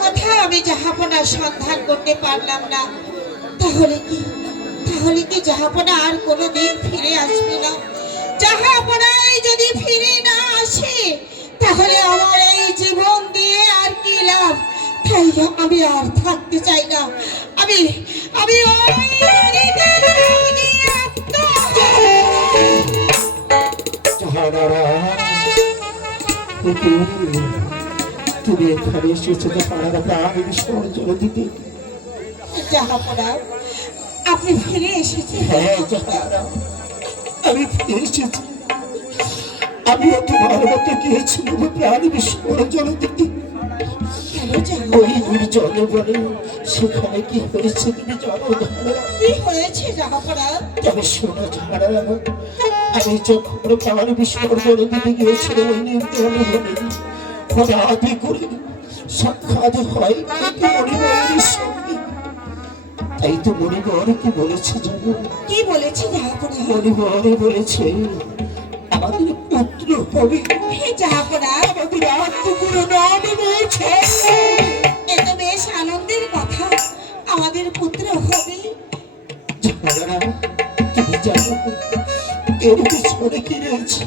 কোথাও আমি জাহাপনার সন্ধান করতে পারলাম না। তাহলে কি জাহাপনা আর কোনোদিন ফিরে আসবে না? জাহাপনাই যদি ফিরে না আসে তাহলে আমার এই জীবন দিয়ে আর কি লাভ? তাই আমি আর থাকতে চাই না। আমি আমি ওই নদীতে ডুব দিয়ে তুমি এখানে এসেছো জাহানারা প্রাণ বিসর্জন দিতে। জাহাপনা আপনি ফিরে এসেছেন? হ্যাঁ জাহানারা, আমি ফিরে এসেছি। আমিও তোমার মতো গিয়েছিলাম প্রাণ বিসর্জন দিতে। ওই নির্জনে বলে সেখানে কি হয়েছে তুমি জানো জাহানারা? কি হয়েছে জাহাপনা? তবে শোনো জাহানারা, আমি যখন প্রাণ বিসর্জন দিতে গিয়েছিলাম ওই নির্জনে বলে হঠাৎ করে সাক্ষাৎ হয় মণিবরের সঙ্গে। তাই তো মণিবর কি বলেছে জানো? কি বলেছে জাহাপনা? মণিবর বলেছে আমাদের পুত্র হবে। হে জাহাপনা, আমাদের আত্মগুরু নাম বলছে। এ তো বেশ আনন্দের কথা, আমাদের পুত্র হবে। জাহানারা, তুমি জানো এর পিছনে কি রয়েছে?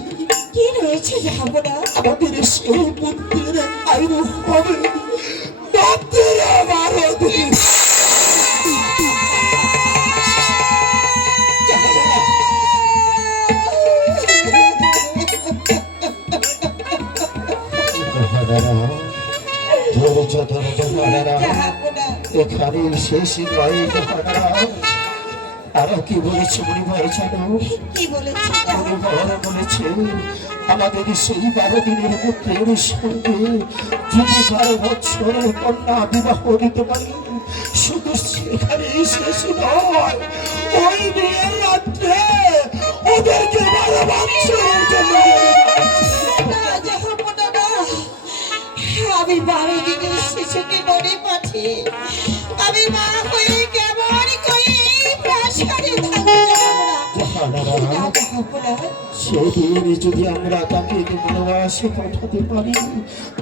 কি রয়েছে জাহাপনা? আমাদের সেই পুত্রের আয়ু হবে মাত্র 12 দিন। এখানে শেষ নয় জাহানারা। আরো কি বলেছে মণিবর জানো? কি বলেছে? মণিবর বলেছে আমাদের সেই 12 দিনের পুত্রের সঙ্গে যদি 12 বছরের কন্যা বিবাহ দিতে পারি, শুধু সেখানে শেষ নয়, ওই বিয়ের রাত্রে ওদেরকে 12 বছরের জন্য আমি 12 দিনের শিশুকে মনে পাঠিয়ে আমি মা হয়ে কেমন করে এই প্রাসাদে থাকবো না? সেদিন যদি আমরা তাকে বনবাসে পাঠাতে পারি,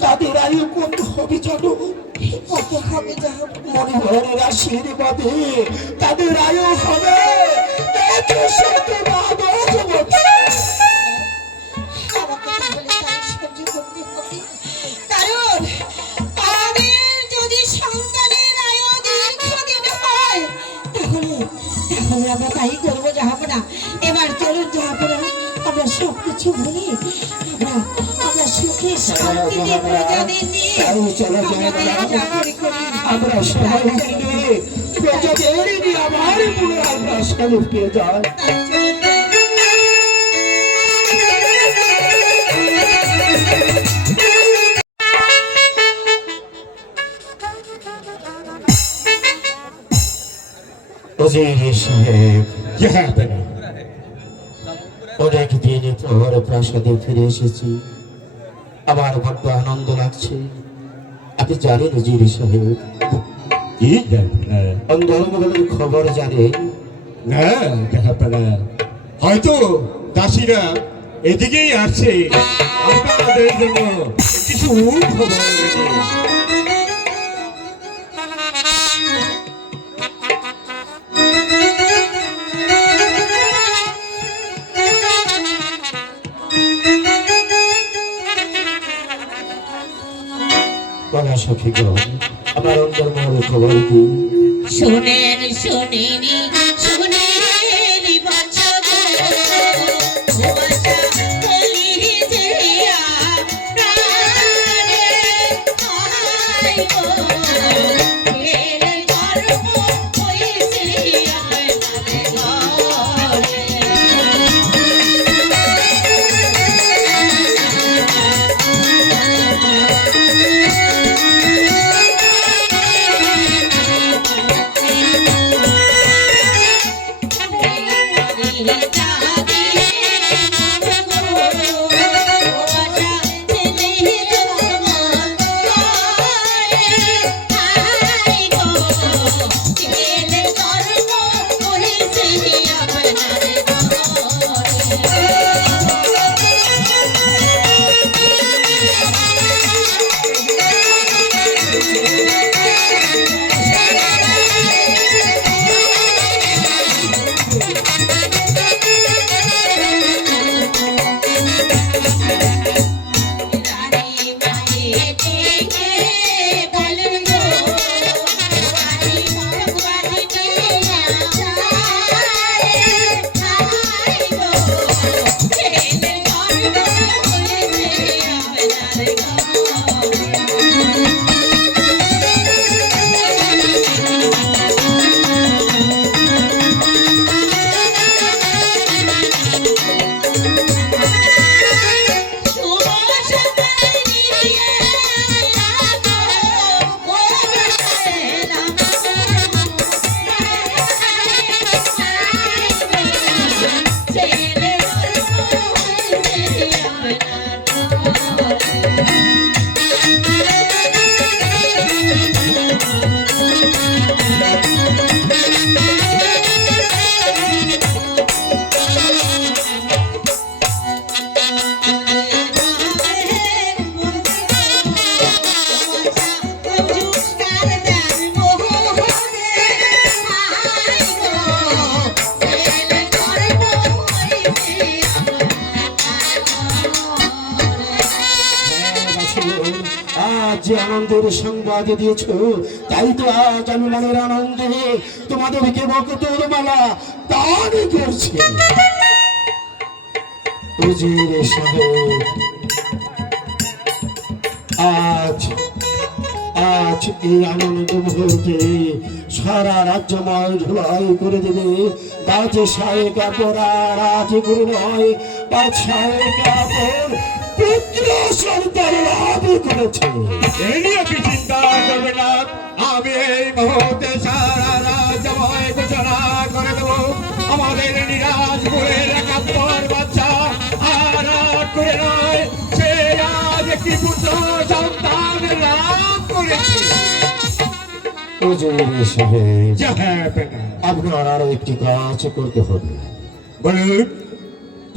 তাদের আয়ু কত হবে জানো? কত হবে জাহাপনা? মণিবরের আশীর্বাদে তাদের আয়ু হবে 112 বছর। আমাকে তাহলে তাই সহ্য করতে হবে, কারণ আমাদের যদি সন্তানের আয়ু দীর্ঘদিন হয় তাহলে আমরা তাই করবো জাহাপনা। এবার চলুন জাহাপনা, আমরা সবকিছু ভুলি, আমরা সুখে শান্তিতে প্রজাদের নিয়ে আমরা সবাই মিলে প্রজাদের নিয়ে আবার পুনরায় প্রাসাদে ফিরে যাই। অনেক দিন পর প্রাসাদে ফিরে এসেছি, আমার বড্ড আনন্দ লাগছে। আপনি জানেন উজির সাহেব? কি অন্ধর্মগুলোর খবর জানেন? না জাহাপানা, হয়তো দাসীরা এদিকেই আসছে আপনাদের জন্য কিছু খবর এনেছে। আমার অন্তর্মহলের খবর কি? শোনেন শোনেনি শোনেনি বাচ্চা গো, বাচ্চা বলি যে প্রাণে আয় গো, এলে গর্ব হইছে আমাদের ঘরে। আজ যে আনন্দের সংবাদ দিয়েছ, তাই তো আজ আমি মনের আনন্দে তোমাদেরকে বকতর মালা দান করছি। উজির সাহেব, আজ আজ এই আনন্দ মুহূর্তে সারা রাজ্যময় ধুলাই করে দেবে। বাজে সাহেব কাপড় আর আজ গুরু নয়, বাদশাহে কাপড় পুত্র সন্তান লাভ করেছে। এই নিয়ে কি চিন্তা করবে না, আমি এই মুহূর্তে সারা রাজ্যময় ঘোষণা করে দেবো, আমাদের নিরাজপুরের একাত্তর বাচ্চা আর করে নয়, সে আজ একটি পুত্র সন্তান লাভ করেছে। উজির সাহেব, জাহাপনা, আপনার আরো একটি কাজ করতে হবে। বলুন।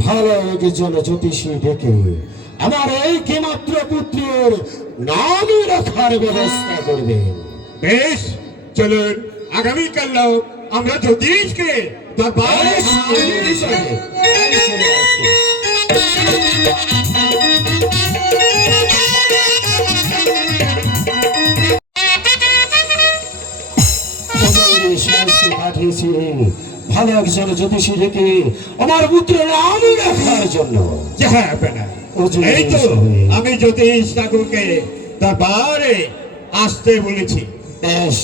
ভালো একজন জ্যোতিষী ডেকে আমার এই কেমাত্র পুত্রের নাম রাখার ব্যবস্থা করবেন। বেশ, চলুন আগামীকাল আমরা জ্যোতিষকে দরবারে উজির সাহেব, চলে আসুন। উজির সাহেবকে পাঠিয়েছি ভালো একজন জ্যোতিষী ডেকে আমার পুত্রের নাম রাখার জন্য। জাহাপনা, এই তো আমি জ্যোতিষ ঠাকুরকে দরবারে আসতে বলেছি। বেশ,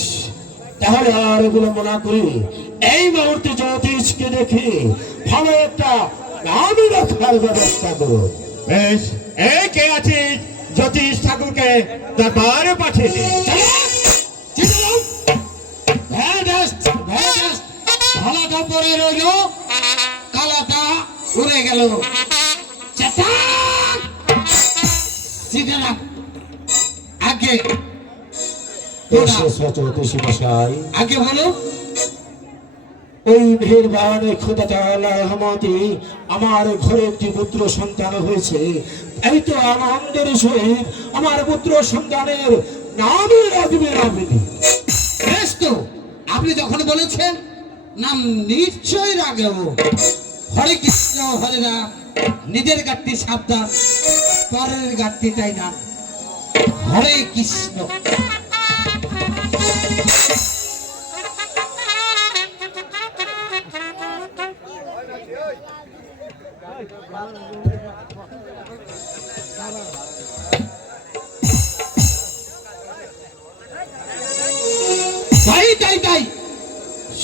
তাহলে আর বিলম্ব না করি এই মুহূর্তে জ্যোতিষকে দেখে ভালো একটা নাম রাখার ব্যবস্থা করুন। বেশ, এই কে আছে জ্যোতিষ ঠাকুরকে দরবারে পাঠিয়ে দিন। ভালাটা পরে রইল, কালাটা উড়ে গেল। আগে জ্যোতিষী মশাই, আগে বলো। ওই মেহের বাগানে খোদা তাআলা রহমতে আমার ঘরে একটি পুত্র সন্তান হয়েছে। এই তো আনন্দের সহিত আমার পুত্র সন্তানের নাম রাখবে আপনি। বেশ তো, আপনি যখন বলেছেন নাম নিশ্চয়ই রাখব। হরে কৃষ্ণ হরে রাম, নিজের গাঠটি সাবধান, পরের গাঠটি তাই না। হরে কৃষ্ণ। তাই তাই তাই,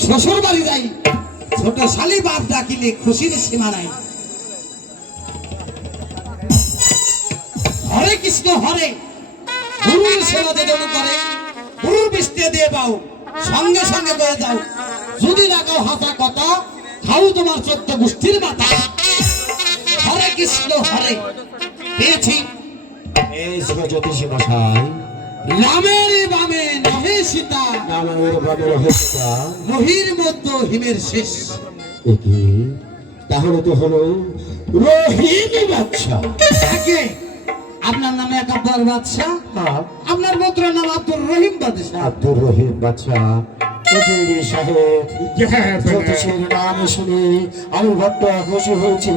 শ্বশুর বাড়ি যাই, ছোট শালি বাপ ডাকিলে খুশির সীমা নাই। হরে কৃষ্ণ হরে, গুরুর সেবা যেন করে, গুরুর বৃষ্টি দিয়ে পাও, সঙ্গে সঙ্গে করে যাও। যদি রাখাও হাতা কথা, খাও তোমার 14 গোষ্ঠীর মাথা। হরে কৃষ্ণ হরে, পেয়েছি। এই জ্যোতিষী মশাই, রামের বামে নহে সীতা, নামের বাবা রহস্যা মহির মধ্য হিমের শেষ। একি, তাহলে তো হলো রহিম বাদশা। আগে আপনার নামে একাত্তর বাদশাহ, আপনার পুত্রের নাম আব্দুর রহিম বাদশাহ। আব্দুর রহিম বাদশা। উজির সাহেব, জাহাপনা, জ্যোতিষের নাম শুনে আমি বড্ড খুশি হয়েছি।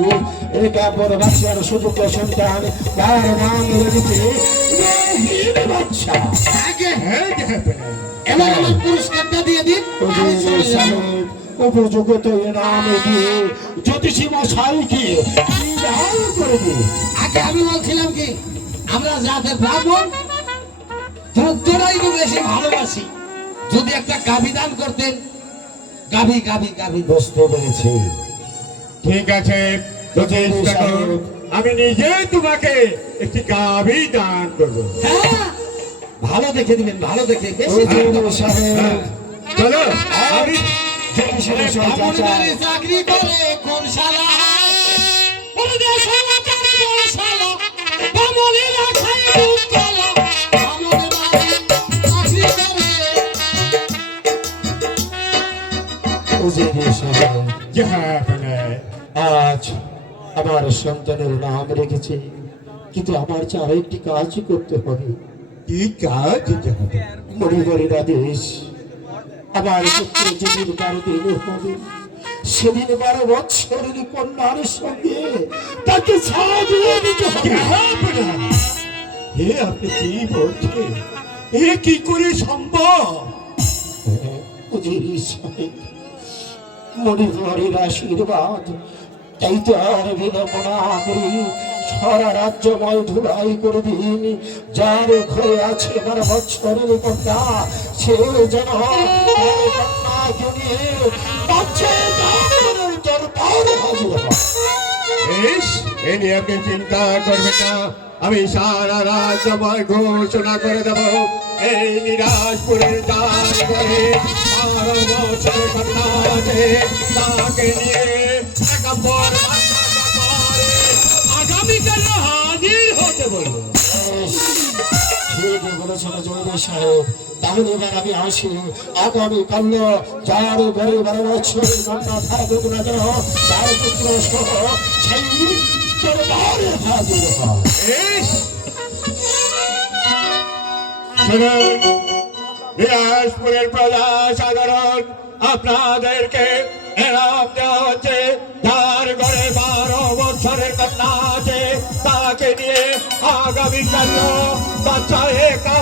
একাত্তর বাদশার সুযোগ্য সন্তান, তার নাম রেখেছে রহিম বাদশা। আগে হ্যাঁ জাহাপনা, এবার আমার পুরস্কারটা দিয়ে দিন, আমি উজির চলে যাব। সাহেব, উপযুক্ত নাম দিয়ে জ্যোতিষী মশাইকে বিদায় করে দিন। আগে আমি বলছিলাম কি, আমরা যাতে ব্রাহ্মণ তোরাই তো বেশি ভালোবাসি। যদি একটা গাভী দান করতেন, গাভী গাভী গাভী। বুঝতে পেরেছি। ঠিক আছে জ্যোতিষ ঠাকুর, আমি নিজে তোমাকে একটি গাভী দান করবো। হ্যাঁ, ভালো দেখে দিবেন, ভালো দেখে। বেশি উজির দাম দেবেন। সাহেব, চলো আমি জ্যোতিষী মশাই বামুন চাচা, বাড়ি চাকরি করে কোন শালা? ওরে দেশে মাতার বড় শালা, বামুনেরা খায় দুধ কলা। বামুন বাড়ি চাকরি করে। উজির সাহেব, জাহাপনা, আজ আমার সন্তানের নাম রেখেছি, কিন্তু আমার যে আরো একটি কাজ করতে হবে। কি কাজ জাহাপনা? পরিবারের আদেশ, আমার পুত্র যেদিন 12 দিন হবে, সেদিন 12 বৎসরের কন্যার সঙ্গে তাকে সাজিয়ে দিতে হবে। জাহাপনা, হে আপনি কি বলছেন? এ কি করে সম্ভব? উজির সাহেব, মণিপুরের আশীর্বাদ, তাই তো আর বিলম্ব না করি সারা রাজ্যময় ধুলাই করে দিন। যার ঘরে আছে 12 বছরের কন্যা, সে যেন তার কন্যাকে নিয়ে রাজ্যের দরবারে হাজির হয়। বেশ, এ নিয়ে আপনি চিন্তা করবেন না। আমি সারা রাজ্যময় ঘোষণা করে দেব, এই নিরাজপুরের যার ঘরে 12 বছরের কন্যা আছে, তাকে নিয়ে একাম্বর আগামীকাল হাজির হতে বলবো। ঠিক বলেছেন জমিদার সাহেব, তাহলে এবার আমি আসি। আগামী কাল যার ঘরে 12 বছরের কন্যা থাকুক না যেন তার পুত্র সহ সেই দরবারে হাজির হয়। বেশ, শুনুন, বিলাসপুরের প্রজা সাধারণ, আপনাদেরকে এনাম দেওয়া হচ্ছে। যার ঘরে 12 বছরের কন্যা আছে, তাকে নিয়ে আগামীকাল বাচ্চা একা